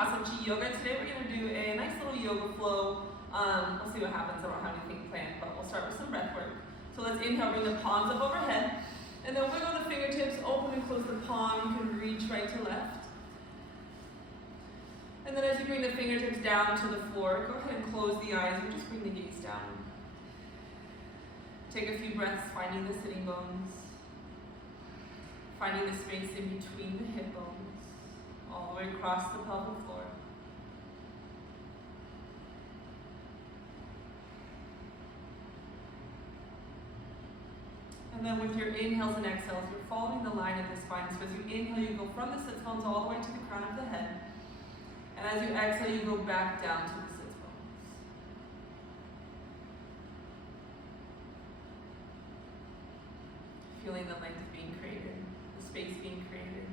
Chi yoga. Today we're going to do a nice little yoga flow. We'll see what happens. I don't have anything planned, but we'll start with some breath work. So let's inhale, bring the palms up overhead, and then wiggle the fingertips, open and close the palm. You can reach right to left. And then as you bring the fingertips down to the floor, go ahead and close the eyes and just bring the gaze down. Take a few breaths, finding the sitting bones, finding the space in between the hip bones, all the way across the pelvic floor. And then with your inhales and exhales, you're following the line of the spine. So as you inhale, you go from the sits bones all the way to the crown of the head. And as you exhale, you go back down to the sits bones. Feeling the length being created, the space being created.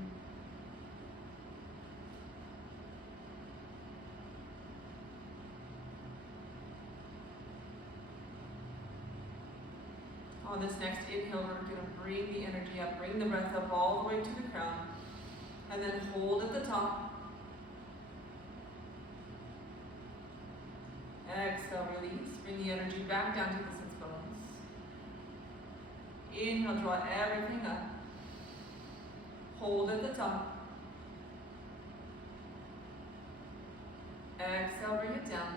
On this next inhale, we're going to bring the energy up, bring the breath up all the way to the crown, and then hold at the top. Exhale, release. Bring the energy back down to the sits bones. Inhale, draw everything up. Hold at the top. Exhale, bring it down.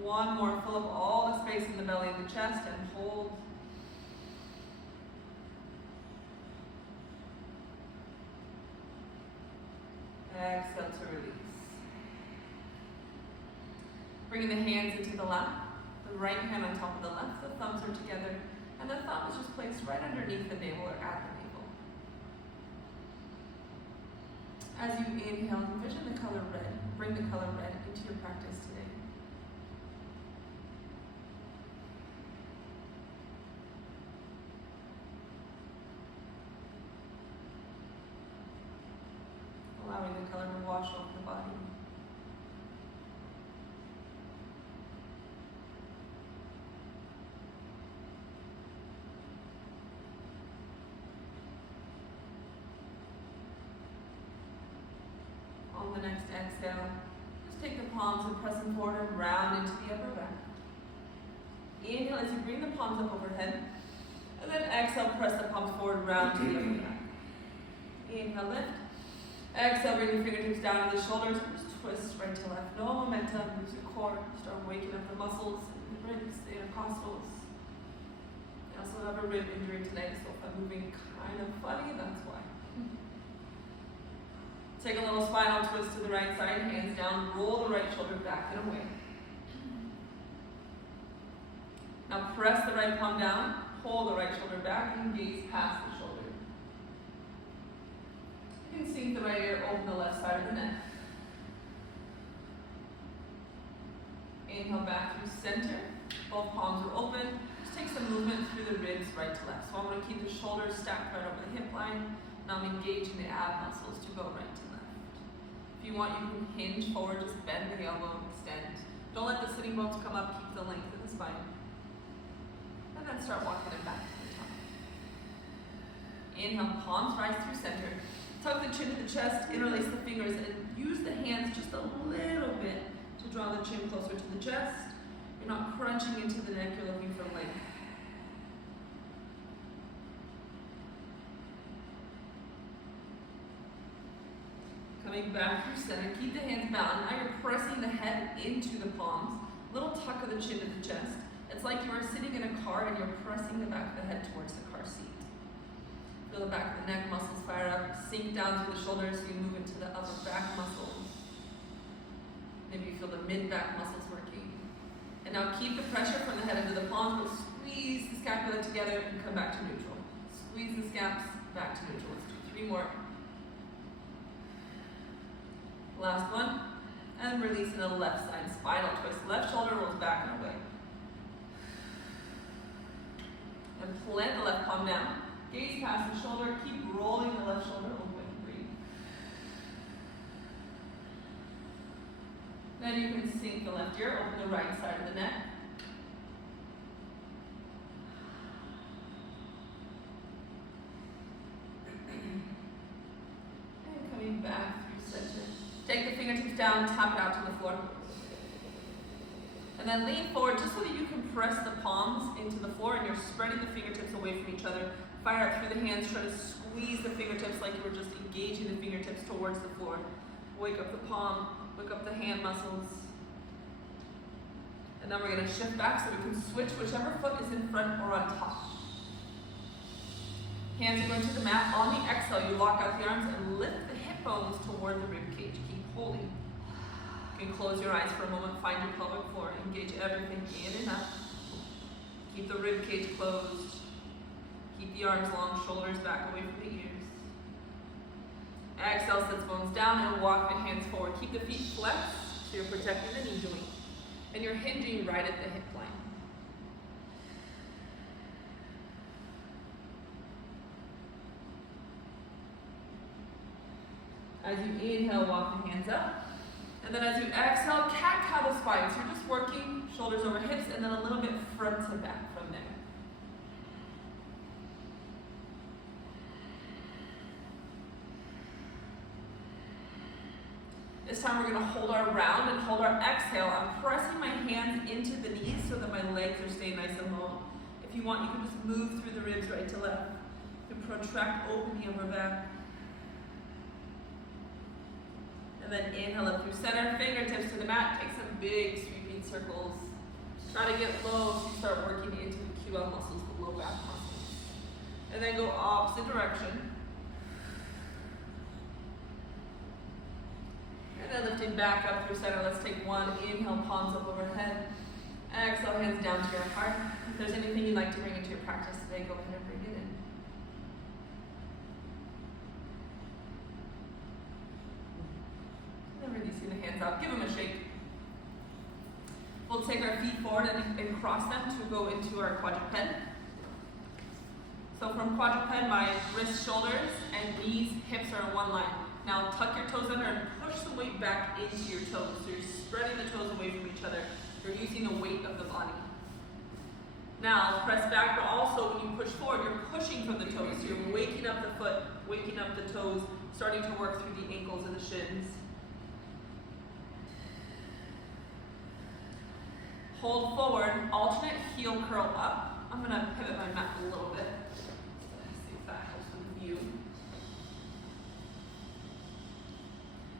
One more, fill up all the space in the belly and the chest and hold. Exhale to release. Bringing the hands into the lap, the right hand on top of the left, the thumbs are together, and the thumb is just placed right underneath the navel or at the navel. As you inhale, envision the color red. Bring the color red into your practice today. Allowing the color to wash over the body. On the next exhale, just take the palms and press them forward and round into the upper back. Inhale as you bring the palms up overhead, and then exhale, press the palms forward, round to the upper back. Inhale, lift. Exhale, bring the fingertips down to the shoulders, just twist right to left. No momentum, use your core, start waking up the muscles, the ribs, the intercostals. I also have a rib injury today, so if I'm moving kind of funny, that's why. Take a little spinal twist to the right side, hands down, roll the right shoulder back and away. Now press the right palm down, hold the right shoulder back, and gaze past the shoulder. You can sink the right ear, open the left side of the neck. Inhale back through center. Both palms are open. Just take some movement through the ribs right to left. So I'm going to keep the shoulders stacked right over the hip line. Now I'm engaging the ab muscles to go right to left. If you want, you can hinge forward, just bend the elbow, extend. Don't let the sitting bones come up, keep the length of the spine. And then start walking it back to the top. Inhale, palms rise through center. Tuck the chin to the chest, interlace the fingers, and use the hands just a little bit to draw the chin closer to the chest. You're not crunching into the neck, you're looking for length. Coming back through center, keep the hands bound. Now you're pressing the head into the palms. Little tuck of the chin to the chest. It's like you are sitting in a car and you're pressing the back of the head towards the car seat. Feel the back of the neck muscles fire up, sink down through the shoulders so you move into the upper back muscles. Maybe you feel the mid-back muscles working. And now keep the pressure from the head into the palms, but squeeze the scapula together and come back to neutral. Squeeze the scaps, back to neutral. Let's do 3 more. Last one. And release to the left side, spinal twist. Left shoulder rolls back and away. And plant the left palm down. Gaze past the shoulder, keep rolling the left shoulder open. Breathe. Then you can sink the left ear, open the right side of the neck. And coming back through center. fingertips down, tap it out to the floor. And then lean forward just so that you can press the palms into the floor and you're spreading the fingertips away from each other. Fire up through the hands, try to squeeze the fingertips like you were just engaging the fingertips towards the floor. Wake up the palm, wake up the hand muscles. And then we're going to shift back so we can switch whichever foot is in front or on top. Hands are going to the mat. On the exhale, you lock out the arms and lift the hip bones toward the rib cage. Keep holding. You can close your eyes for a moment, find your pelvic floor, engage everything in and up. Keep the rib cage closed. Keep the arms long, shoulders back away from the ears. Exhale, sits bones down and walk the hands forward. Keep the feet flexed so you're protecting the knee joint. And you're hinging right at the hip line. As you inhale, walk the hands up. And then as you exhale, cat-cow the spine. So you're just working shoulders over hips and then a little bit front to back from there. This time we're going to hold our round and hold our exhale. I'm pressing my hands into the knees so that my legs are staying nice and long. If you want, you can just move through the ribs right to left. You can protract, open the upper back. And then inhale up through center, fingertips to the mat. Take some big sweeping circles. Try to get low so you start working into the QL muscles, the low back muscles. And then go opposite direction. And then lifting back up through center. Let's take one. Inhale, palms up overhead. Exhale, hands down to your heart. If there's anything you'd like to bring into your practice today, go ahead and bring it in. And releasing the hands out. Give them a shake. We'll take our feet forward and cross them to go into our quadruped. So from quadruped, my wrists, shoulders, and knees, hips are in one line. Now tuck your toes under and push the weight back into your toes. So you're spreading the toes away from each other. You're using the weight of the body. Now press back, but also when you push forward, you're pushing from the toes. So you're waking up the foot, waking up the toes, starting to work through the ankles and the shins. Hold forward, alternate heel curl up. I'm going to pivot my mat a little bit. See if that helps with the view.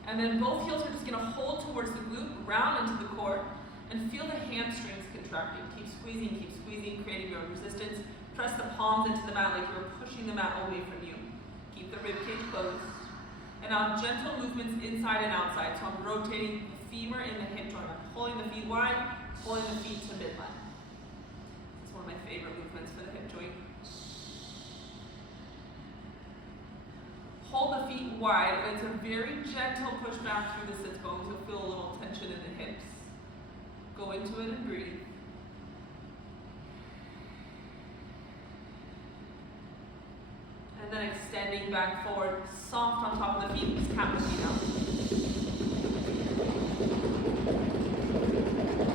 And then both heels are just going to hold towards the glute, round into the core, and feel the hamstrings contracting. Keep squeezing, creating your own resistance. Press the palms into the mat like you're pushing the mat away from you. Keep the rib cage closed. And now gentle movements inside and outside. So I'm rotating the femur in the hip joint. I'm pulling the feet wide, pulling the feet to midline. It's one of my favorite movements for the hip joint. Hold the feet wide, and it's a very gentle push back through the sits bones. You'll feel a little tension in the hips. Go into it and breathe. And then extending back forward, soft on top of the feet, just tap the feet out.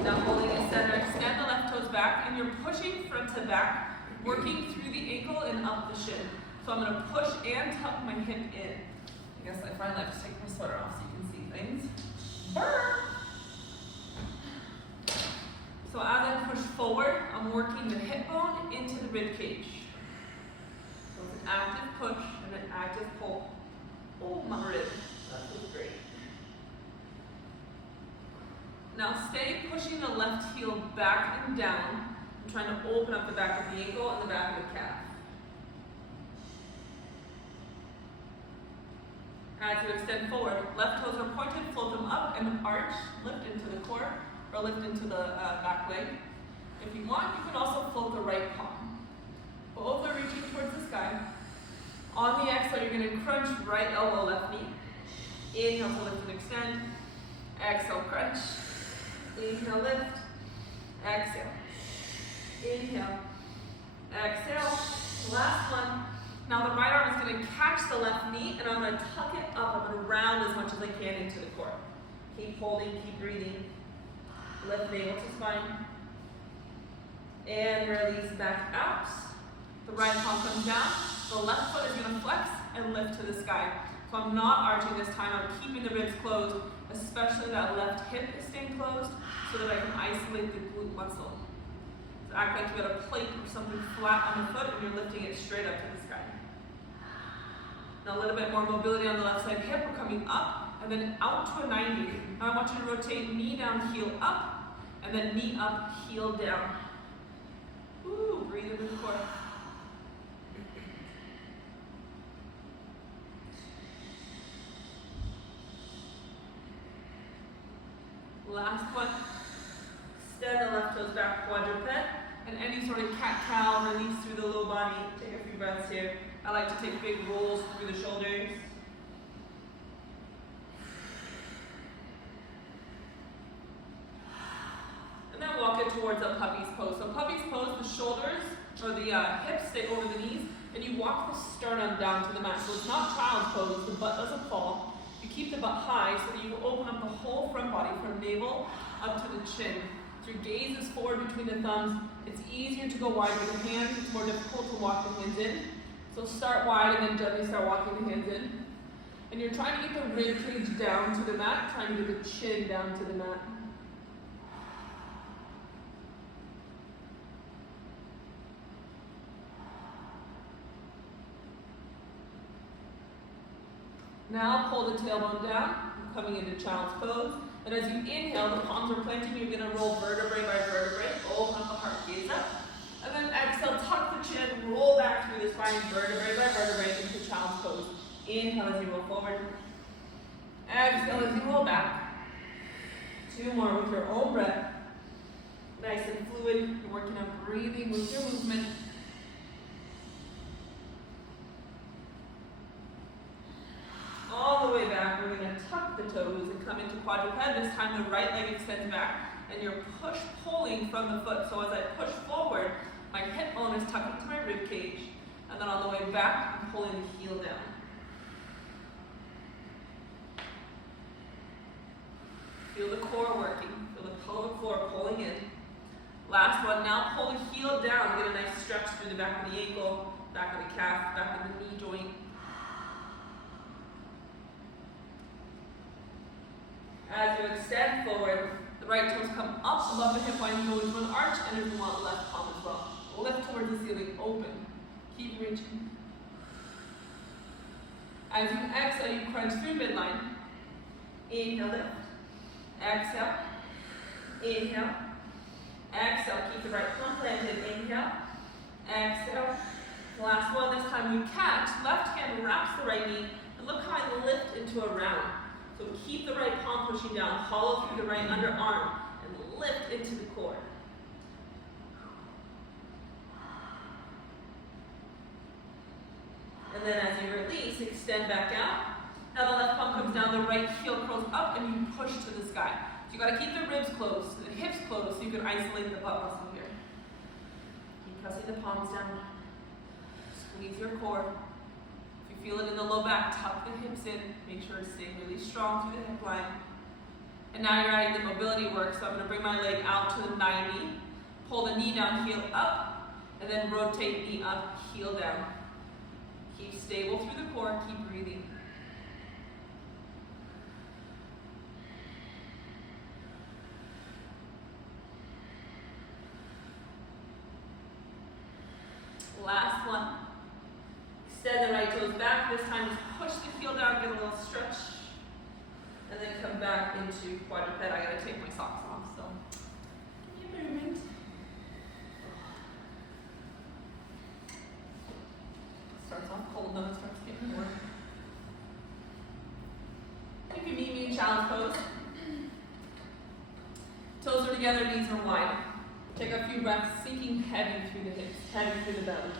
Now holding it center, extend the left toes back, and you're pushing front to back, working through the ankle and up the shin. So I'm going to push and tuck my hip in. I guess I finally have to take my sweater off so you can see things. Burr! So as I push forward, I'm working the hip bone into the rib cage. So it's an active push and an active pull. Oh, my rib. That feels great. Now stay pushing the left heel back and down. I'm trying to open up the back of the ankle and the back of the calf. As you extend forward, left toes are pointed, float them up and arch, lift into the core or lift into the back leg. If you want, you can also float the right palm. Both are reaching towards the sky. On the exhale, you're going to crunch right elbow, left knee. Inhale to lift and extend. Exhale, crunch. Inhale, lift. Exhale. Inhale. Exhale. Last one. Now the right arm is going to catch the left knee, and I'm going to tuck it up. I'm going to round as much as I can into the core. Keep holding, keep breathing. Lift navel to spine. And release back out. The right palm comes down. The left foot is going to flex and lift to the sky. So I'm not arching this time, I'm keeping the ribs closed, especially that left hip is staying closed so that I can isolate the glute muscle. So act like you got a plate or something flat on the foot and you're lifting it straight up to the sky. Now a little bit more mobility on the left side hip, we're coming up and then out to a 90. Now I want you to rotate knee down, heel up, and then knee up, heel down. Ooh, breathe into the core. Last one. Extend the left toes back, quadruped, and any sort of cat-cow release through the low body. Take a few breaths here. I like to take big rolls through the shoulders. And then walk it towards a puppy's pose. So puppy's pose, the shoulders or the hips stay over the knees, and you walk the sternum down to the mat. So it's not child's pose, the butt doesn't fall. You keep the butt high so that you open up the whole front body from navel up to the chin. So your gaze is forward between the thumbs. It's easier to go wide with the hands. It's more difficult to walk the hands in. So start wide and then gently start walking the hands in. And you're trying to get the rib cage down to the mat, trying to get the chin down to the mat. Now pull the tailbone down, coming into child's pose. And as you inhale, the palms are planted, you're going to roll vertebrae by vertebrae, open up the heart, gaze up. And then exhale, tuck the chin, roll back through the spine, vertebrae by vertebrae into child's pose. Inhale as you roll forward. Exhale as you roll back. 2 more with your own breath. Nice and fluid. You're working on breathing with your movement. All the way back, we're going to tuck the toes and come into quadruped. This time the right leg extends back and you're push-pulling from the foot. So as I push forward, my hip bone is tucked into my rib cage. And then on the way back, I'm pulling the heel down. Feel the core working. Feel the pelvic floor pulling in. Last one, now pull the heel down. Get a nice stretch through the back of the ankle, back of the calf, back of the knee joint. As you extend forward, the right toes come up above the hip line, go into an arch, and then you want left palm as well. Lift towards the ceiling, open. Keep reaching. As you exhale, you crunch through midline. Inhale, lift. Exhale. Inhale. Exhale, keep the right palm planted. Inhale. Exhale. Last one, this time you catch. Left hand wraps the right knee, and look how I lift into a round. So keep the right palm pushing down, hollow through the right underarm, and lift into the core. And then as you release, extend back out. Now the left palm comes down, the right heel curls up, and you push to the sky. So you gotta keep the ribs closed, the hips closed, so you can isolate the butt muscle here. Keep pressing the palms down. Squeeze your core. Feel it in the low back, tuck the hips in, make sure it's staying really strong through the hip line. And now you're adding the mobility work, so I'm going to bring my leg out to the 90, pull the knee down, heel up, and then rotate knee up, heel down. Keep stable through the core, keep breathing. Last one. Extend the right toes back. This time just push the heel down, get a little stretch, and then come back into quadruped. I gotta take my socks off, so give me a moment. Starts off cold, then it starts getting warm. You can meet me in child's pose. Toes are together, knees are wide. Take a few breaths, sinking heavy through the hips, heavy through the belly.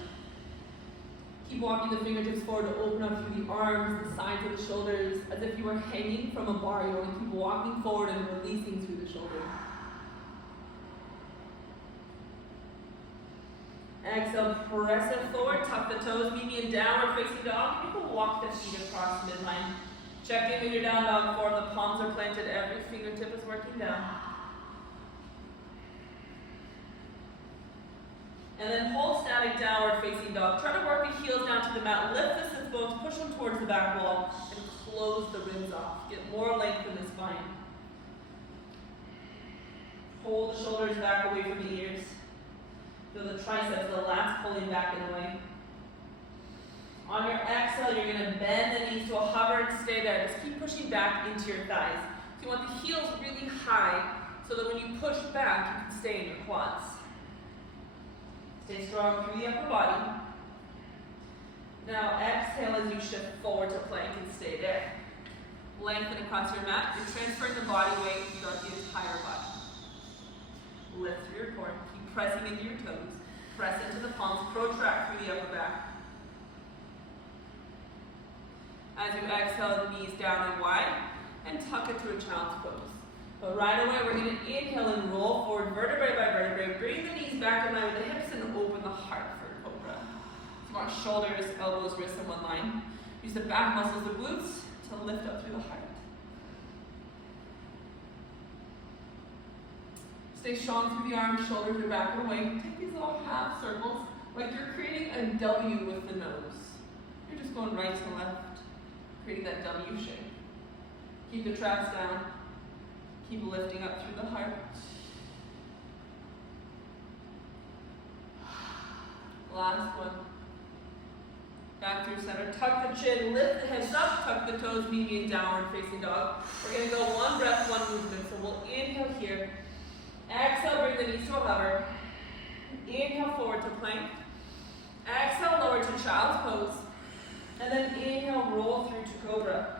Keep walking the fingertips forward to open up through the arms, the sides of the shoulders, as if you were hanging from a bar. You want to keep walking forward and releasing through the shoulder. Exhale, press it forward, tuck the toes, meet me in downward facing dog. You can walk the feet across midline. Check in with your down dog form. The palms are planted, every fingertip is working down. And then hold static downward facing dog. Try to work the heels down to the mat. Lift the sits bones, push them towards the back wall, and close the ribs off. Get more length in the spine. Pull the shoulders back away from the ears. Feel the triceps, the lats pulling back and away. On your exhale, you're going to bend the knees to a hover and stay there. Just keep pushing back into your thighs. So you want the heels really high so that when you push back, you can stay in your quads. Stay strong through the upper body. Now exhale as you shift forward to plank and stay there. Lengthen across your mat. You're transferring the body weight throughout the entire body. Lift through your core. Keep pressing into your toes. Press into the palms. Protract through the upper back. As you exhale, the knees down and wide, and tuck it to a child's pose. But right away, we're going to inhale and roll forward, vertebrae by vertebrae. Bring the knees back in line with the hips and open the heart for cobra. So you want shoulders, elbows, wrists in one line. Use the back muscles, the glutes, to lift up through the heart. Stay strong through the arms, shoulders are back and away. Take these little half circles, like you're creating a W with the nose. You're just going right to left. Creating that W shape. Keep the traps down. Keep lifting up through the heart. Last one. Back through center. Tuck the chin, lift the hips up, tuck the toes, meet me in downward facing dog. We're going to go one breath, one movement. So we'll inhale here. Exhale, bring the knees to a hover. Inhale forward to plank. Exhale, lower to child's pose. And then inhale, roll through to cobra.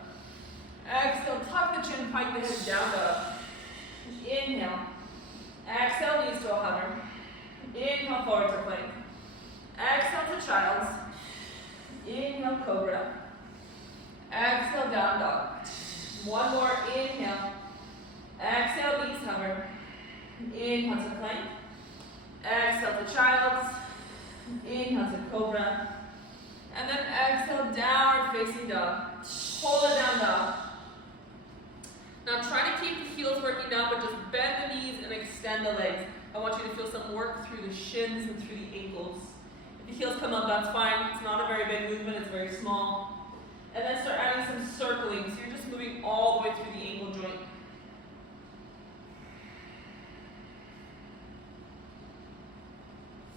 Exhale, tuck the chin, pike the hips down dog. Inhale. Exhale, knees to a hover. Inhale, forward to plank. Exhale to child's. Inhale, cobra. Exhale, down dog. One more, inhale. Exhale, knees hover. Inhale to plank. Exhale to child's. Inhale to cobra. And then exhale, downward facing dog. Hold it down dog. Now try to keep the heels working down, but just bend the knees and extend the legs. I want you to feel some work through the shins and through the ankles. If the heels come up, that's fine. It's not a very big movement, it's very small. And then start adding some circling. So you're just moving all the way through the ankle joint.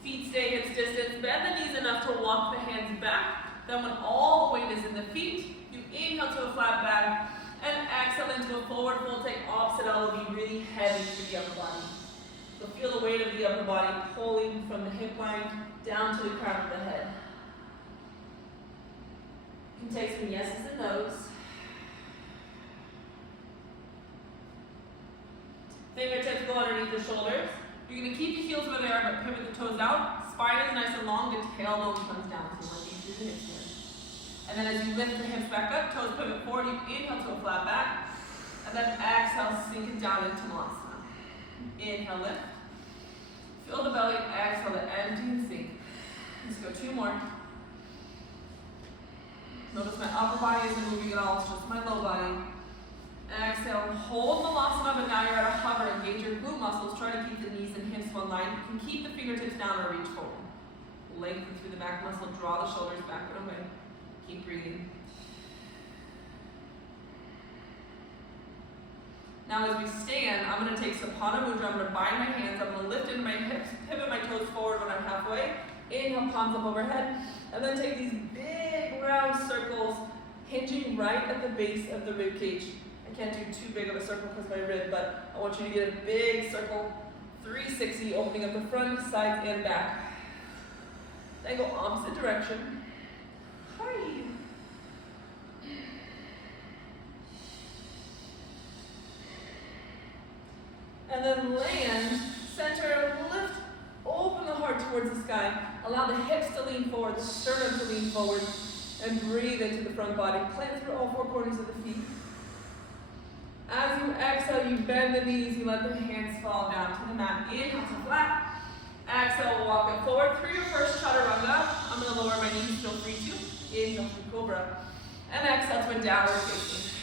Feet stay hips distance. Bend the knees enough to walk the hands back. Then when all the weight is in the feet, you inhale to a flat back and exhale into a forward fold. Take opposite elbow, be really heavy through the upper body. So feel the weight of the upper body pulling from the hip line down to the crown of the head. You can take some yeses and nos. Fingertips go underneath the shoulders. You're going to keep the heels where they are, but pivot the toes out. Spine is nice and long, the tailbone comes down, so working through the hips here. And then as you lift the hips back up, toes pivot forward, you inhale to a flat back, and then exhale, sink it down into Malasana. Inhale, lift. Feel the belly, exhale to empty and sink. Let's go two more. Notice my upper body isn't moving at all, it's just my low body. Exhale, hold Malasana, but now you're at a hover. Engage your glute muscles. Try to keep the knees and hips one line. You can keep the fingertips down or reach forward. Lengthen through the back muscle. Draw the shoulders back and away. Keep breathing. Now as we stand, I'm going to take Sapana Mudra. I'm going to bind my hands. I'm going to lift into my hips, pivot my toes forward when I'm halfway. Inhale, palms up overhead. And then take these big round circles, hinging right at the base of the rib cage. I can't do too big of a circle because of my rib, but I want you to get a big circle, 360, opening up the front, sides, and back. Then go opposite direction. Hi. And then land, center, lift, open the heart towards the sky. Allow the hips to lean forward, the sternum to lean forward, and breathe into the front body. Plant through all four corners of the feet. As you exhale, you bend the knees, you let the hands fall down to the mat. Inhale to flat. Exhale, walk it forward. Through your first chaturanga, I'm going to lower my knees, feel free to. Inhale to cobra. And exhale to a downward facing.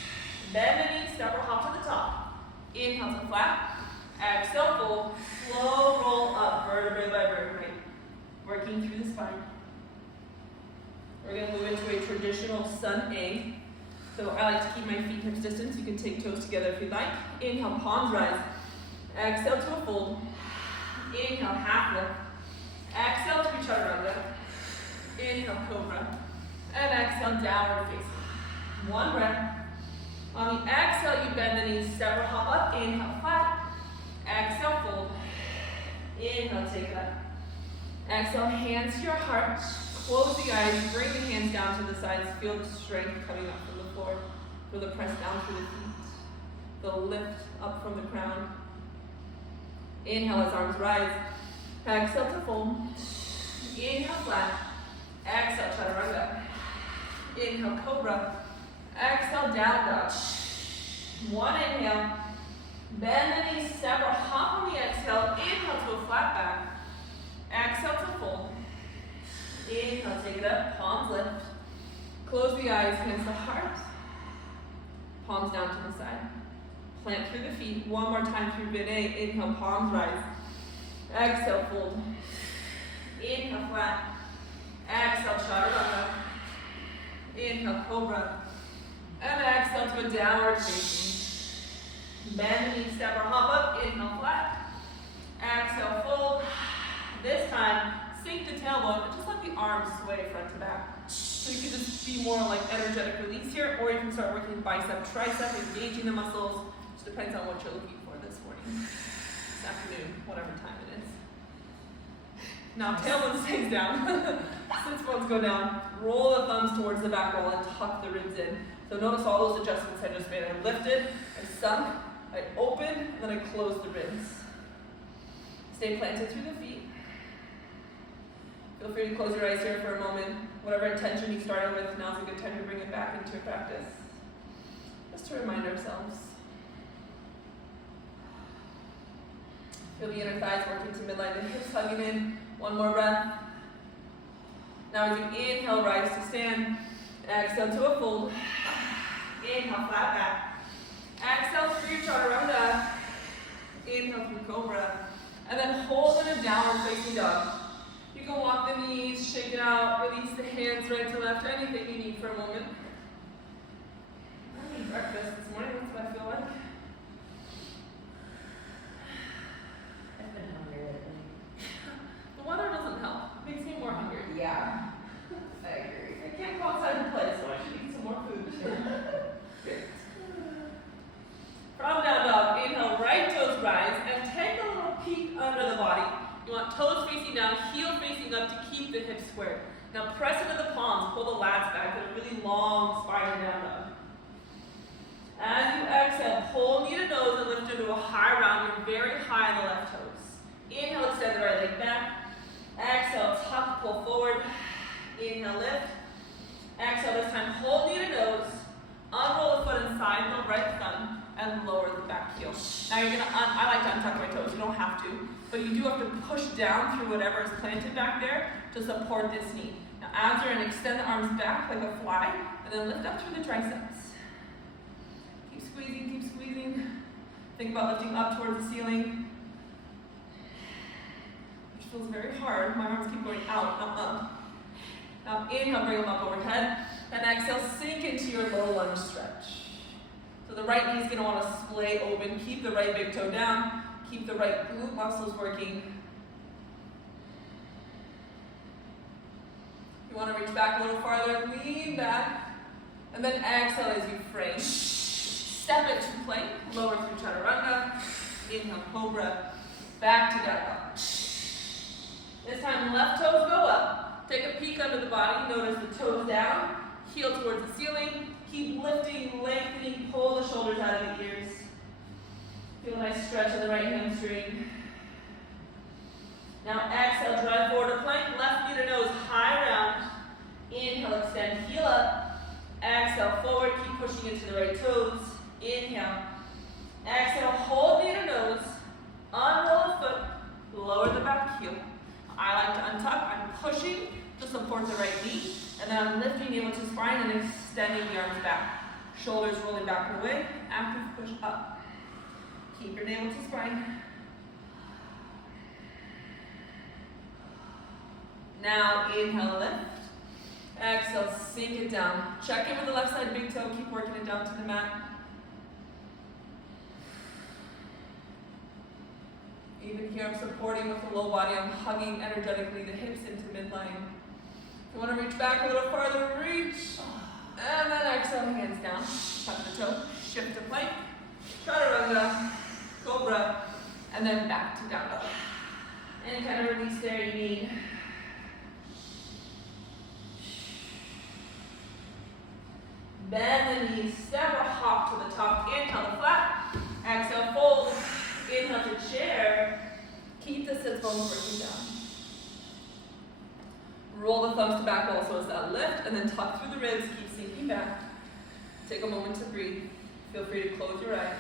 Bend the knees, step or hop to the top. Inhale to flat. Exhale, fold. Slow roll up, vertebrae by vertebrae. Working through the spine. We're going to move into a traditional sun A. So I like to keep my feet hips distance. You can take toes together if you'd like. Inhale, palms rise. Exhale to a fold. Inhale, half lift. Exhale to chaturanga. Inhale, cobra. And exhale, downward facing. One breath. On the exhale, you bend the knees, several hop up. Inhale, flat. Exhale, fold. Inhale, take it up. Exhale, hands to your heart. Close the eyes, bring the hands down to the sides. Feel the strength coming up from the floor. Feel the press down through the feet. The lift up from the crown. Inhale as arms rise. Exhale to fold. Inhale, flat. Exhale, chaturanga. Inhale, cobra. Exhale, down dog. One inhale. Bend the knees, several. Hop on the exhale. Inhale to a flat back. Exhale to fold. Inhale, take it up. Palms lift. Close the eyes, hands to heart. Palms down to the side. Plant through the feet. One more time through Vinay. Inhale, palms rise. Exhale, fold. Inhale, flat. Exhale, chaturanga. Inhale, cobra. And exhale to a downward facing. Bend the knees, step or hop up. Inhale, flat. Exhale, fold. This time, sink the tailbone and just let the arms sway front to back. So you can just be more like energetic release here, or you can start working bicep, tricep, engaging the muscles. Just depends on what you're looking for this morning, this afternoon, whatever time it is. Now tailbone stays down. Sits bones go down. Roll the thumbs towards the back wall and tuck the ribs in. So notice all those adjustments I just made. I lifted, I sunk, I opened, and then I closed the ribs. Stay planted through the feet. Feel free to close your eyes here for a moment. Whatever intention you started with, now's a good time to bring it back into practice. Just to remind ourselves. Feel the inner thighs working to midline, the hips hugging in. One more breath. Now as you inhale, rise to stand. Exhale to a fold. Inhale, flat back. Exhale through chaturanga. Inhale through cobra. And then hold in a downward facing dog. You can walk the knees, shake it out, release the hands right to left, anything you need for a moment. I need breakfast this morning, that's what I feel like. I've been hungry lately. The weather doesn't help. It makes me more hungry. Yeah, I agree. I can't go outside and play, so I should eat some more food. From down dog, inhale, right toes rise, and take a little peek under the body. You want toes facing down, heel facing up to keep the hips squared. Now press into the palms, pull the lats back, get a really long spine down dog. As you exhale, pull knee to nose and lift into a high round. You're very high on the left toes. Inhale, extend the right leg back. Exhale, tuck, pull forward. Inhale, lift. Exhale, this time hold knee to nose. Unroll the foot inside the right thumb and lower the back heel. Now you're gonna, I like to untuck my toes, you don't have to, but you do have to push down through whatever is planted back there to support this knee. Now as you're gonna extend the arms back like a fly, and then lift up through the triceps. Keep squeezing, keep squeezing. Think about lifting up towards the ceiling, which feels very hard. My arms keep going out, not up. Now inhale, bring them up overhead, and exhale, sink into your low lunge stretch. So the right knee is going to want to splay open. Keep the right big toe down. Keep the right glute muscles working. You want to reach back a little farther. Lean back. And then exhale as you frame. Step into plank. Lower through chaturanga. Inhale, cobra. Back to down dog. This time left toes go up. Take a peek under the body. Notice the toes down. Heel towards the ceiling. Keep lifting, lengthening, pull the shoulders out of the ears. Feel a nice stretch of the right hamstring. Now exhale, drive forward to plank, left knee to nose, high round. Inhale, extend, heel up. Exhale, forward, keep pushing into the right toes. Inhale. Exhale, hold knee to nose. Unroll the foot, lower the back heel. I like to untuck, I'm pushing to support the right knee. And then I'm lifting the navel to spine and extending the arms back. Shoulders rolling back and away. Active push up. Keep your navel to spine. Now inhale, lift. Exhale, sink it down. Check in with the left side big toe, keep working it down to the mat. Even here I'm supporting with the low body, I'm hugging energetically the hips into midline. If you want to reach back a little farther, reach. And then exhale, hands down, tuck the toe, shift to plank, chaturanga, cobra, and then back to down dog. Any kind of release there you need. Bend the knees, step or hop to the top, inhale to flat, exhale, fold, inhale to chair, keep the sits bones working down. Roll the thumbs to back also as that lift, and then tuck through the ribs, keep sinking back. Take a moment to breathe. Feel free to close your eyes.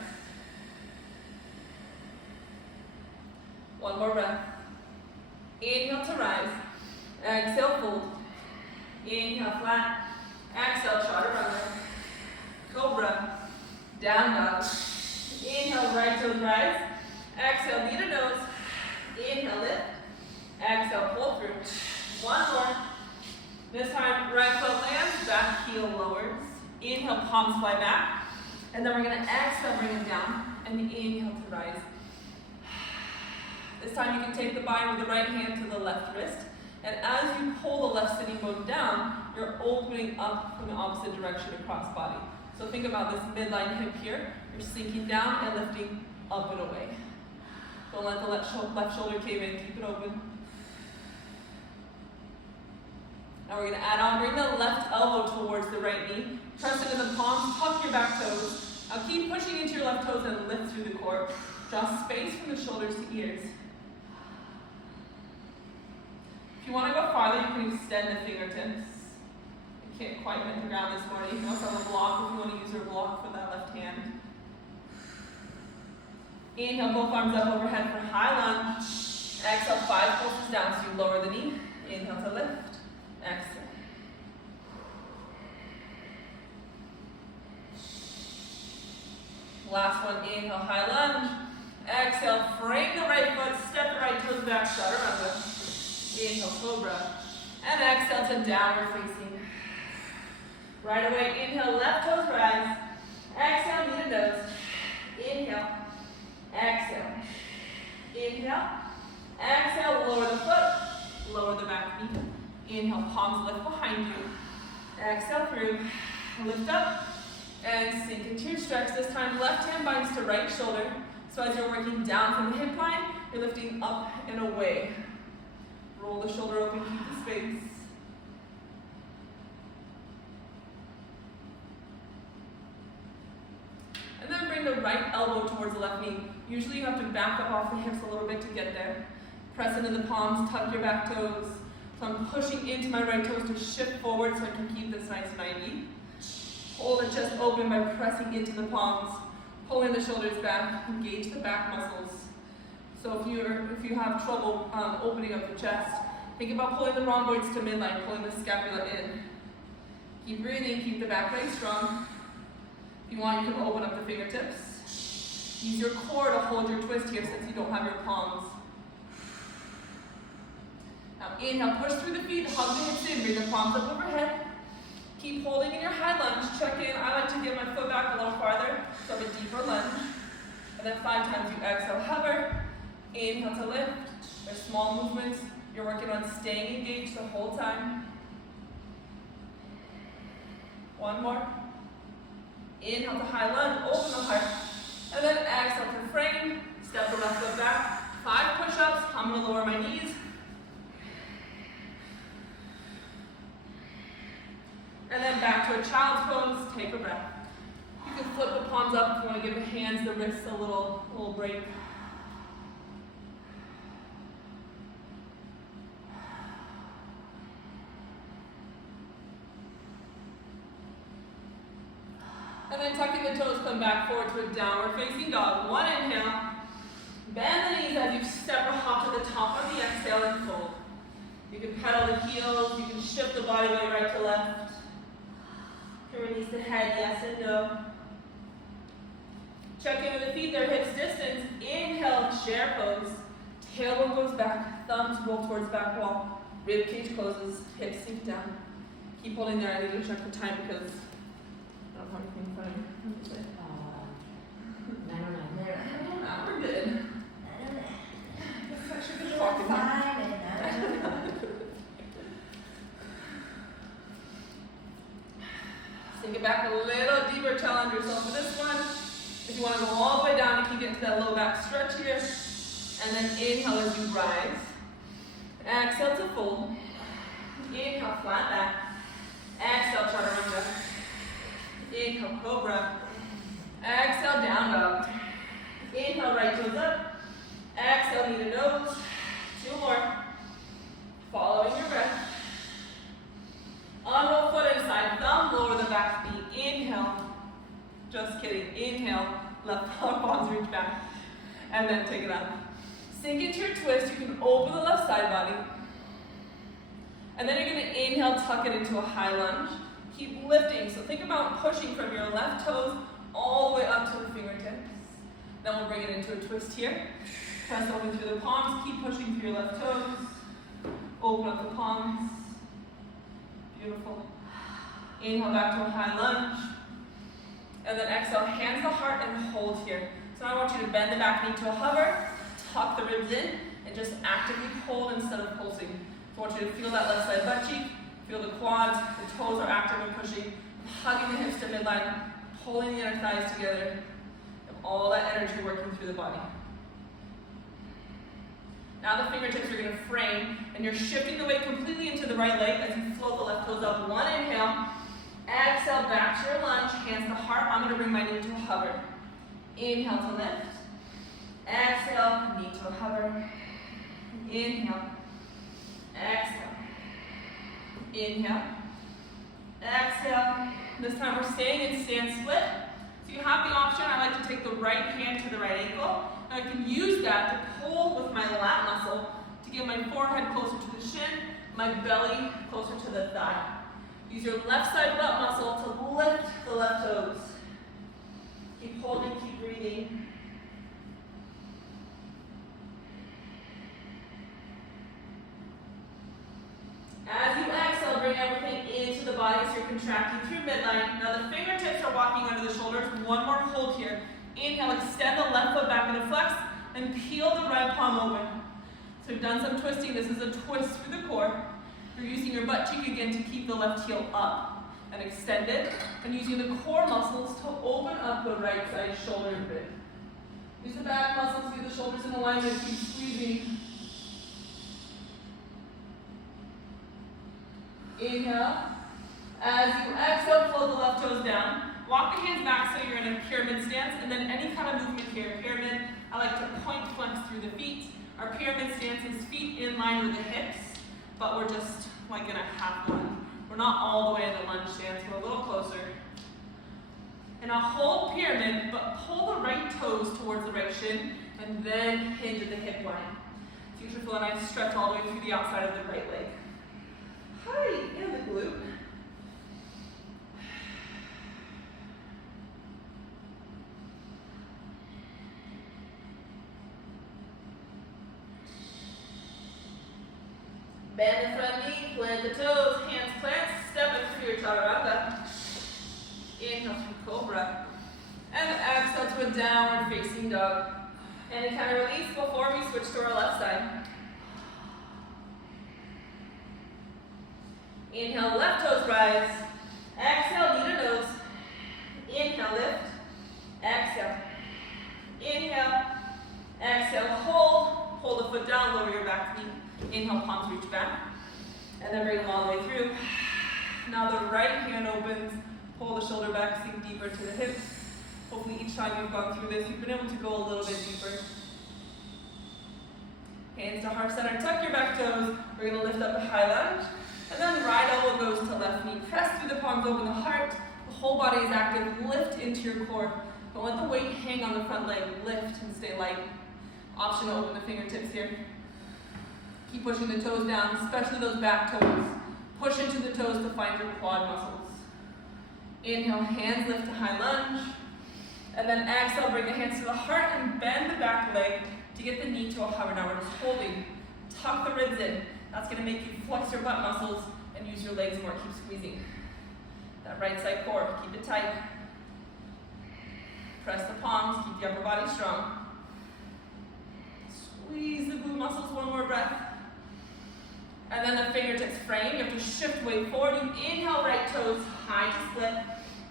One more breath. Inhale to rise. Exhale, fold. Inhale, flat. Exhale, chaturanga. Cobra. Down dog. Inhale, right toes rise. Exhale, knee to nose. Inhale, lift. Exhale, pull through. One more. This time, right foot lands, back heel lowers. Inhale, palms fly back. And then we're going to exhale, bring it down. And inhale to rise. This time you can take the bind with the right hand to the left wrist. And as you pull the left sitting bone down, you're opening up from the opposite direction across body. So think about this midline hip here. You're sinking down and lifting up and away. Don't let the left shoulder cave in. Keep it open. Now we're going to add on. Bring the left elbow towards the right knee. Press into the palms. Tuck your back toes. Now keep pushing into your left toes and lift through the core. Draw space from the shoulders to ears. If you want to go farther, you can extend the fingertips. I can't quite hit the ground this morning. You can also have a block if you want to use your block for that left hand. Inhale, both arms up overhead for high lunge. Exhale, 5 pulses down, so you lower the knee. Inhale to lift. Exhale. Last one, inhale, high lunge. Exhale, frame the right foot, step the right toes back, chaturanga. Inhale, cobra. And exhale to downward facing. Right away, inhale, left toes rise. Exhale, knee to nose. Inhale. Exhale. Inhale. Exhale, lower the foot. Lower the back knee. Inhale, palms lift behind you. Exhale through. Lift up. And sink into your stretch. This time, left hand binds to right shoulder. So as you're working down from the hip line, you're lifting up and away. Roll the shoulder open, keep the space. And then bring the right elbow towards the left knee. Usually you have to back up off the hips a little bit to get there. Press into the palms, tuck your back toes. So I'm pushing into my right toes to shift forward so I can keep this nice 90. Hold the chest open by pressing into the palms, pulling the shoulders back, engage the back muscles. So if you have trouble opening up the chest, think about pulling the rhomboids to midline, pulling the scapula in. Keep breathing, keep the back leg strong. If you want, you can open up the fingertips. Use your core to hold your twist here since you don't have your palms. Now inhale, push through the feet, hug the hips in, bring the palms up overhead. Keep holding in your high lunge, check in. I like to get my foot back a little farther, so a deeper lunge. And then 5 times you exhale, hover. Inhale to lift. There's small movements. You're working on staying engaged the whole time. One more. Inhale to high lunge, open the heart. And then exhale to frame. Step the left foot back. 5 push-ups. I'm going to lower my knees. And then back to a child's pose. Take a breath. You can flip the palms up if you want to give the hands, the wrists a little break. And then tucking the toes, come back forward to a downward facing dog. One inhale. Bend the knees as you step or hop to the top of the exhale and fold. You can pedal the heels, you can shift the body weight right to left. You can release the head, yes and no. Check in with the feet, their hips distance. Inhale, chair pose. Tailbone goes back, thumbs roll towards back wall. Rib cage closes, hips sink down. Keep holding there. I need to check the time because I don't have anything in front of me. 909. Now we're good. 909. This is actually good talking here. Fine and 909. Sink it back a little deeper. Challenge yourself for this one. If you want to go all the way down, you can get into that low back stretch here. And then inhale as you rise. Exhale to fold. Inhale, flat back. Exhale, chaturanga. Inhale, cobra. Exhale, down dog. Inhale, right toes up. Exhale, knee to nose. 2 more. Following your breath. Unroll foot inside, thumb lower the back knee. Inhale. Just kidding. Inhale. Left palms reach back. And then take it up. Sink into your twist. You can open the left side body. And then you're going to inhale, tuck it into a high lunge. Keep lifting. So think about pushing from your left toes all the way up to the fingertips. Then we'll bring it into a twist here. Press open through the palms. Keep pushing through your left toes. Open up the palms. Beautiful. Inhale back to a high lunge. And then exhale, hands to heart and hold here. So now I want you to bend the back knee to a hover, tuck the ribs in, and just actively hold instead of pulsing. So I want you to feel that left side butt cheek, feel the quads, the toes are actively pushing, hugging the hips to midline, pulling the inner thighs together, and all that energy working through the body. Now the fingertips are going to frame, and you're shifting the weight completely into the right leg as you float the left toes up. 1 inhale, exhale back to your lunge, hands to heart. I'm going to bring my knee to a hover. Inhale to lift. Exhale, knee to a hover. Inhale. Exhale. Inhale. Exhale. This time we're staying in stance split. So you have the option, I like to take the right hand to the right ankle. And I can use that to pull with my lat muscle to get my forehead closer to the shin, my belly closer to the thigh. Use your left side butt muscle to lift the left toes. Keep holding, keep breathing. As you exhale, bring everything into the body so you're contracting through midline. Now the fingertips are walking under the shoulders. 1 more hold here. Inhale, extend the left foot back into flex and peel the right palm open. So we've done some twisting. This is a twist through the core. You're using your butt cheek again to keep the left heel up and extended, and using the core muscles to open up the right side shoulder and rib. Use the back muscles, get the shoulders in alignment, keep squeezing. Inhale. As you exhale, float the left toes down. Walk the hands back so you're in a pyramid stance, and then any kind of movement here. Pyramid, I like to point flex through the feet. Our pyramid stance is feet in line with the hips, but we're just like in a half lunge. We're not all the way in the lunge stance, we're a little closer. And I'll hold pyramid, but pull the right toes towards the right shin, and then hinge at the hip line. So you should feel a nice stretch all the way through the outside of the right leg. Hi, and the glute. Bend the front knee, plant the toes, hands plant, step into your chaturanga. Inhale to cobra. And exhale to a downward facing dog. Any kind of release before we switch to our left side. Inhale, left toes rise. Exhale, knee to nose. Inhale, lift. Exhale. Inhale. Exhale, hold. Pull the foot down, lower your back knee. Inhale, palms reach back. And then bring them all the way through. Now the right hand opens. Pull the shoulder back, sink deeper to the hips. Hopefully each time you've gone through this, you've been able to go a little bit deeper. Hands to heart center, tuck your back toes. We're going to lift up a high lunge. And then right elbow goes to left knee. Press through the palms, open the heart. The whole body is active. Lift into your core. Don't let the weight hang on the front leg. Lift and stay light. Option to open the fingertips here. Keep pushing the toes down, especially those back toes. Push into the toes to find your quad muscles. Inhale, hands lift to high lunge. And then exhale, bring the hands to the heart and bend the back leg to get the knee to a hover. Now we're just holding. Tuck the ribs in. That's going to make you flex your butt muscles and use your legs more. Keep squeezing. That right side core, keep it tight. Press the palms, keep the upper body strong. Squeeze the glute muscles, one more breath. And then the fingertips frame, you have to shift weight forward. You inhale, right toes high to split.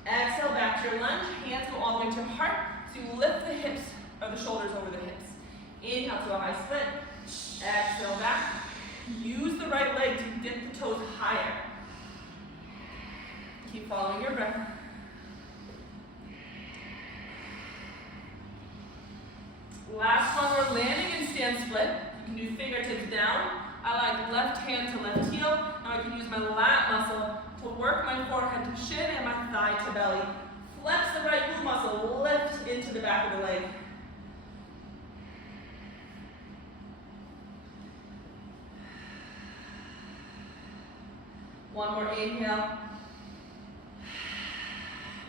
Exhale, back to your lunge. Hands go all the way to your heart. So you lift the hips, or the shoulders over the hips. Inhale to a high split. Exhale, back. Use the right leg to dip the toes higher. Keep following your breath. Last one, we're landing in stand split. You can do fingertips down. I like left hand to left heel. Now I can use my lat muscle to work my forehead to shin and my thigh to belly. Flex the right glute muscle, lift into the back of the leg. One more inhale.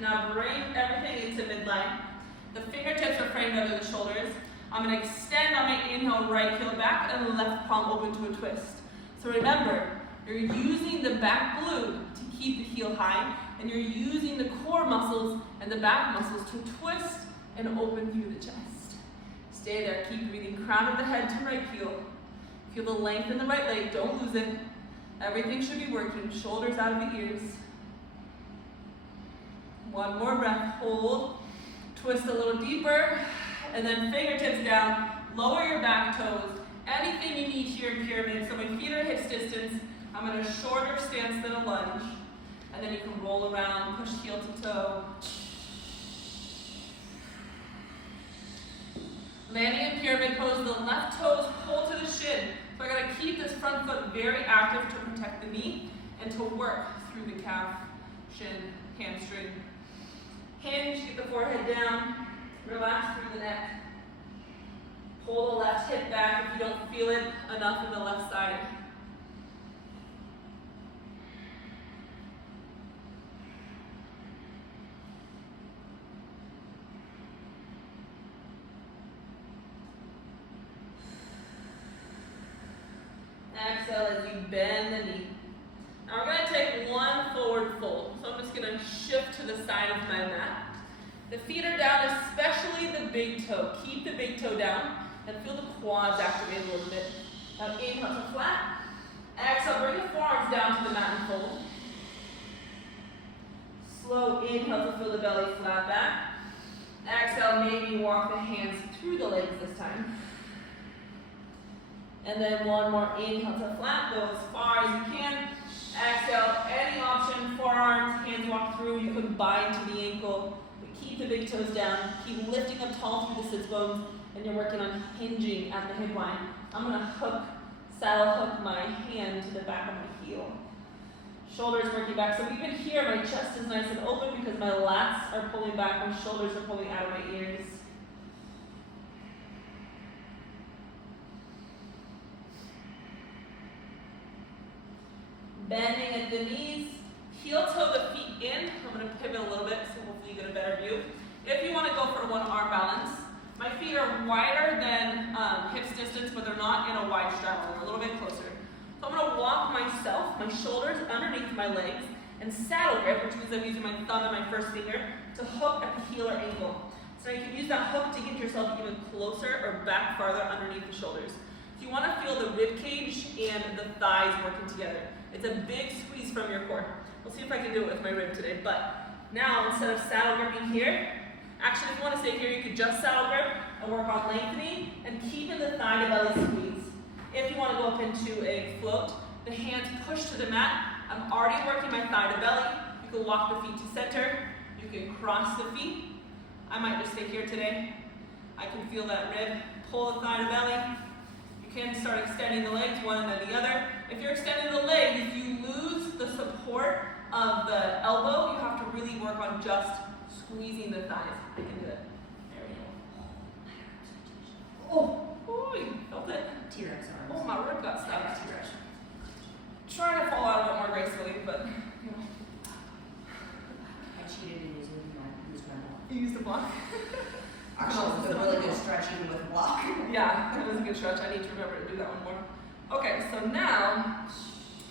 Now bring everything into midline. The fingertips are framed under the shoulders. I'm going to extend on my inhale, right heel back, and left palm open to a twist. So remember, you're using the back glute to keep the heel high, and you're using the core muscles and the back muscles to twist and open through the chest. Stay there, keep breathing, crown of the head to right heel. Feel the length in the right leg, don't lose it. Everything should be working, shoulders out of the ears. One more breath, hold, twist a little deeper, and then fingertips down, lower your back toes. Anything you need here in pyramid, so my feet are hips distance. I'm in a shorter stance than a lunge. And then you can roll around, push heel to toe. Landing in pyramid pose, the left toes pull to the shin. So I gotta keep this front foot very active to protect the knee and to work through the calf, shin, hamstring. Hinge, get the forehead down, relax through the neck. Pull the left hip back if you don't feel it enough in the left side. Exhale as you bend the knee. Now we're going to take one forward fold. So I'm just going to shift to the side of my mat. The feet are down, especially the big toe. Keep the big toe down and feel the quads activate a little bit. Now inhale to flat. Exhale, bring the forearms down to the mat and fold. Slow inhale to feel the belly flat back. Exhale, maybe walk the hands through the legs this time. And then one more inhale to flat, go as far as you can. Exhale, any option, forearms, hands walk through. You can bind to the ankle, but keep the big toes down. Keep lifting up tall through the sits bones, and you're working on hinging at the hip line. I'm gonna hook, saddle hook my hand to the back of my heel. Shoulders working back. So even here, my chest is nice and open because my lats are pulling back, my shoulders are pulling out of my ears. Bending at the knees, heel toe the feet in. I'm going to pivot a little bit so hopefully you get a better view. If you want to go for one arm balance, my feet are wider than hips distance, but they're not in a wide straddle. They're a little bit closer. So I'm going to walk myself, my shoulders underneath my legs, and saddle grip, which means I'm using my thumb and my first finger to hook at the heel or ankle. So you can use that hook to get yourself even closer or back farther underneath the shoulders. So you want to feel the rib cage and the thighs working together. It's a big squeeze from your core. We'll see if I can do it with my rib today. But now, instead of saddle gripping here, actually if you want to stay here, you could just saddle grip and work on lengthening and keeping the thigh to belly squeeze. If you want to go up into a float, the hands push to the mat. I'm already working my thigh to belly. You can walk the feet to center. You can cross the feet. I might just stay here today. I can feel that rib, pull the thigh to belly. You can start extending the legs, one and then the other. If you're extending the leg, if you lose the support of the elbow, you have to really work on just squeezing the thighs. I can do it. There we go. Oh, you felt it? T-Rex arms. Oh, my rib got stuck. T-Rex. Trying to fall out a bit more gracefully, but you know. I cheated and used my block. You used a block. Actually, it was a really good stretch even with a block. Yeah, it was a good stretch. I need to remember to do that one more. Okay, so now,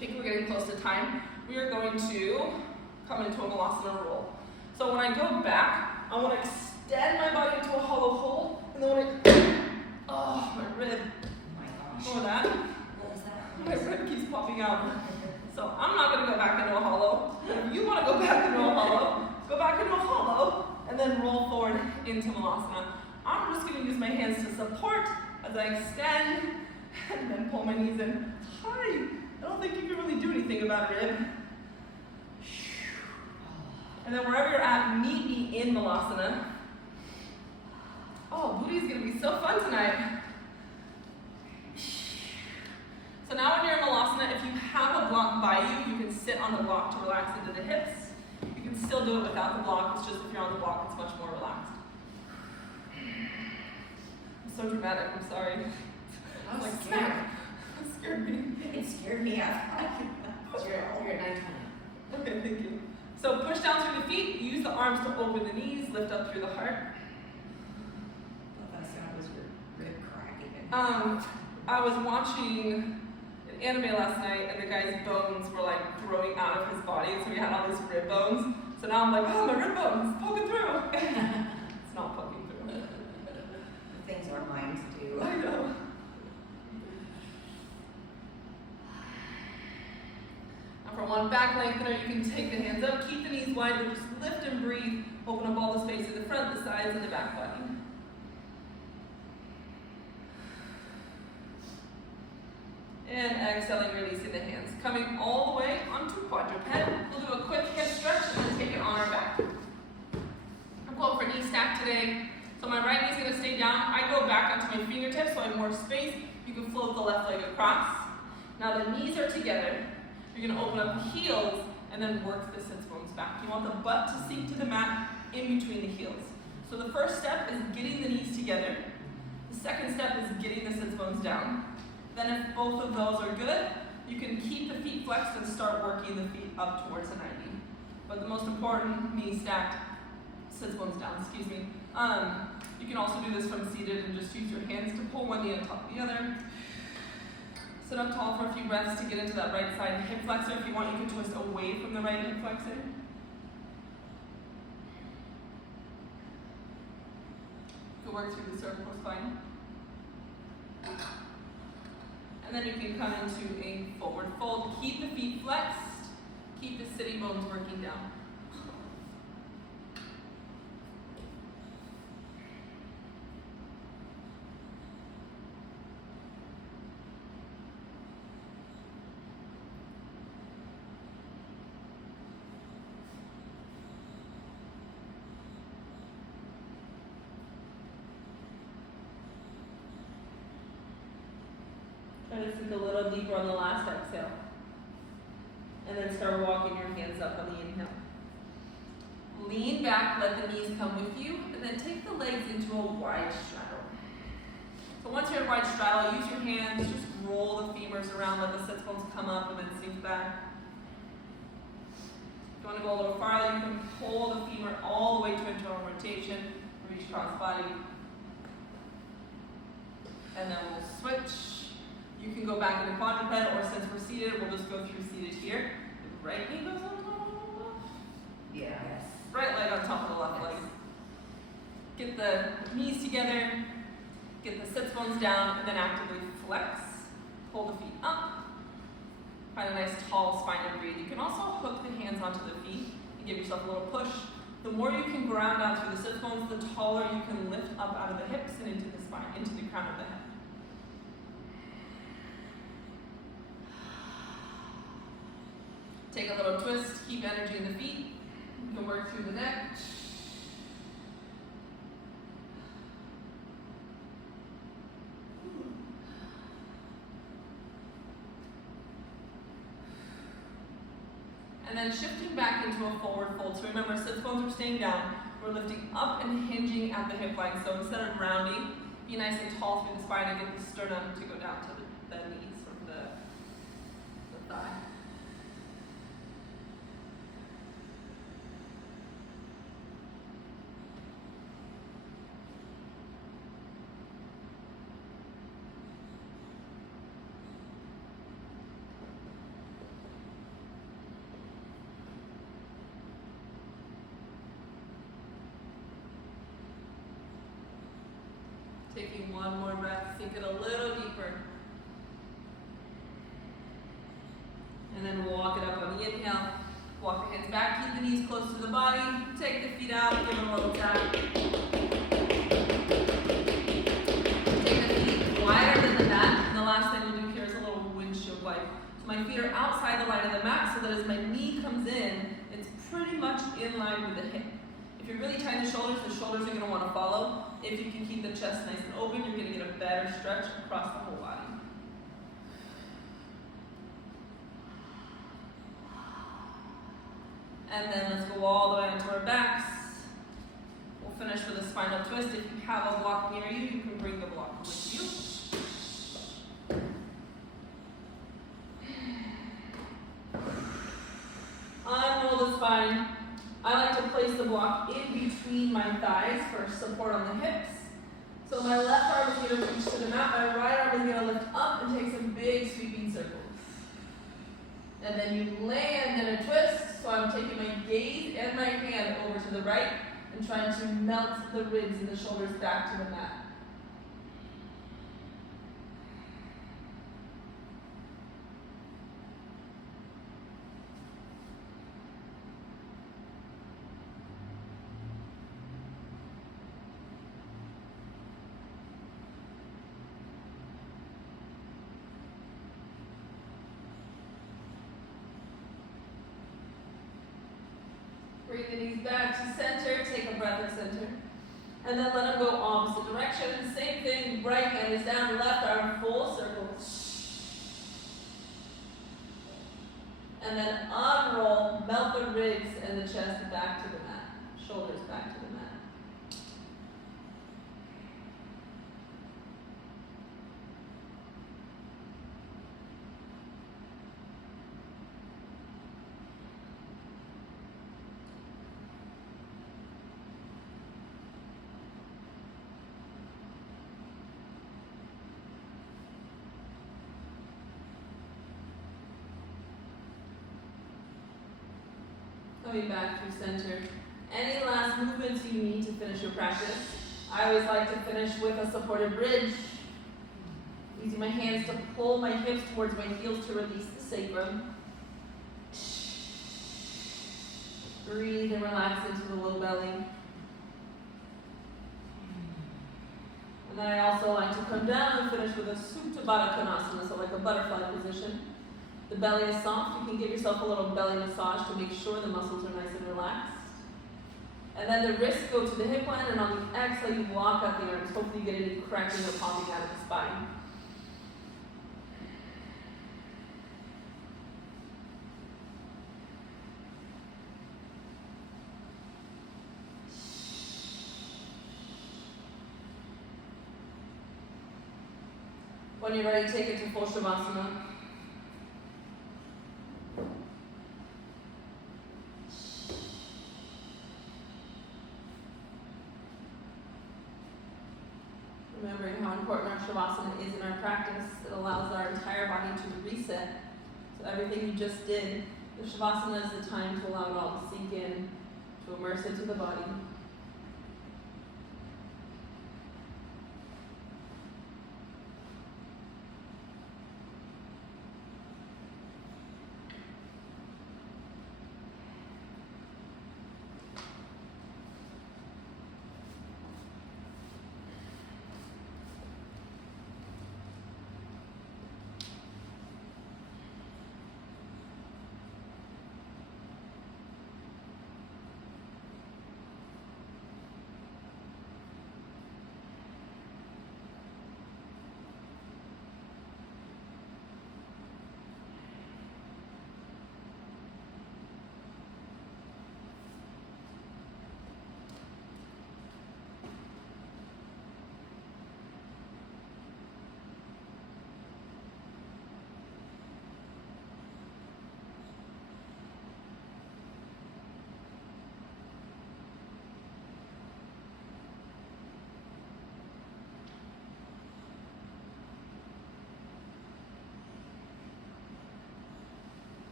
think we're getting close to time. We are going to come into a malasana roll. So when I go back, I want to extend my body into a hollow hold, and then when oh, my rib. Oh my gosh. Or that. What was that? My rib keeps popping out. So I'm not going to go back into a hollow. If you want to go back into a hollow, go back into a hollow, and then roll forward into malasana. I'm just going to use my hands to support as I extend, and then pull my knees in. Hi. I don't think you can really do anything about it, rib. And then wherever you're at, meet me in malasana. Oh, booty's going to be so fun tonight. So now when you're in malasana, if you have a block by you, you can sit on the block to relax into the hips. You can still do it without the block. It's just if you're on the block, it's much more relaxed. I'm so dramatic. I'm sorry. I was Like, scared. It scared me. It scared me out. You're at 9:20. Okay, thank you. So push down through the feet. Use the arms to open the knees. Lift up through the heart. What that sound was your rib cracking. I was watching an anime last night, and the guy's bones were like growing out of his body, so he had all these rib bones. So now I'm like, oh, my rib bones poking through. It's not poking through. The things our minds do. I know. Now for one back lengthener, you can take the hands up, keep the knees wide, but just lift and breathe. Open up all the space in the front, the sides, and the back body. And exhaling, releasing the hands. Coming all the way onto quadruped. We'll do a quick hip stretch and then take it on our back. I'm going for knee stack today. So my right knee is going to stay down. I go back onto my fingertips so I have more space. You can float the left leg across. Now the knees are together. You're going to open up the heels and then work the sits bones back. You want the butt to sink to the mat in between the heels. So the first step is getting the knees together. The second step is getting the sits bones down. Then if both of those are good, you can keep the feet flexed and start working the feet up towards a 90. But the most important, knee stacked, sits bones down, excuse me. You can also do this from seated and just use your hands to pull one knee on top of the other. Sit up tall for a few breaths to get into that right side hip flexor. If you want, you can twist away from the right hip flexor. You can work through the cervical spine. And then you can come into a forward fold. Keep the feet flexed. Keep the sitting bones working down. Try to sink a little deeper on the last exhale. And then start walking your hands up on the inhale. Lean back, let the knees come with you, and then take the legs into a wide straddle. So once you're in wide straddle, use your hands, just roll the femurs around, let the sits bones come up and then sink back. If you want to go a little farther, you can pull the femur all the way to internal rotation, reach across body. And then we'll switch. You can go back into quadruped, or since we're seated, we'll just go through seated here. The right knee goes on top of the left. Yeah. Yes. Right leg on top of the left leg. Get the knees together, get the sits bones down, and then actively flex. Pull the feet up. Find a nice tall spine and breathe. You can also hook the hands onto the feet and give yourself a little push. The more you can ground out through the sits bones, the taller you can lift up out of the hips and into the spine, into the crown of the head. Take a little twist, keep energy in the feet. You can work through the neck. And then shifting back into a forward fold. So remember, sits bones are staying down. We're lifting up and hinging at the hip line. So instead of rounding, be nice and tall through the spine and get the sternum to go down to the knees or the thigh. Taking one more breath, sink it a little deeper. And then walk it up on the inhale. Walk the hands back, keep the knees close to the body. Take the feet out, give them a little tap. Take the feet wider than the mat. And the last thing we'll do here is a little windshield wipe. So my feet are outside the line of the mat so that as my knee comes in, it's pretty much in line with the hip. If you're really tight in the shoulders are going to want to follow. If you can keep the chest nice and open, you're going to get a better stretch across the whole body. And then let's go all the way onto our backs. We'll finish with a spinal twist. If you have a block near you, you can bring the block with you. Unroll the spine. I like to place the block in between my thighs for support on the hips. So my left arm is going to reach to the mat, my right arm is going to lift up and take some big sweeping circles. And then you land in a twist, so I'm taking my gaze and my hand over to the right and trying to melt the ribs and the shoulders back to the mat. Bring the knees back to center, take a breath at center. And then let them go opposite direction. Same thing, right hand is down, left arm full circle. And then unroll, melt the ribs and the chest back to the mat. Shoulders back to the mat. Coming back through center. Any last movements you need to finish your practice? I always like to finish with a supported bridge. Using my hands to pull my hips towards my heels to release the sacrum. Breathe and relax into the low belly. And then I also like to come down and finish with a Supta Baddha Konasana, so like a butterfly position. The belly is soft. You can give yourself a little belly massage to make sure the muscles are nice and relaxed. And then the wrists go to the hip line, and on the exhale, you walk out the arms. Hopefully you get any cracking or popping out of the spine. When you're ready, take it to full Shavasana. Remembering how important our Shavasana is in our practice, it allows our entire body to reset. So everything you just did, the Shavasana is the time to allow it all to sink in, to immerse into the body.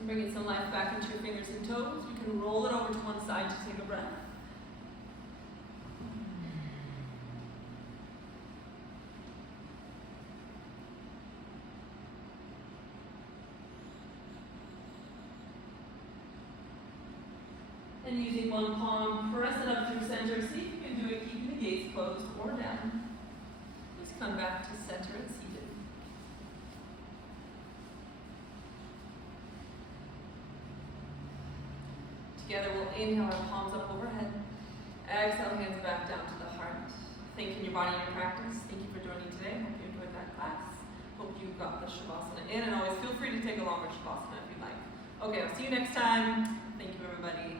And bringing some life back into your fingers and toes. You can roll it over to one side to take a breath. And using one palm, press it up through center. See if you can do it keeping the gaze closed or down. Just come back to center and seated. Together we'll inhale our palms up overhead. Exhale, hands back down to the heart. Thanking your body and your practice. Thank you for joining today. Hope you enjoyed that class. Hope you got the Shavasana in, and always feel free to take a longer Shavasana if you'd like. Okay, I'll see you next time. Thank you, everybody.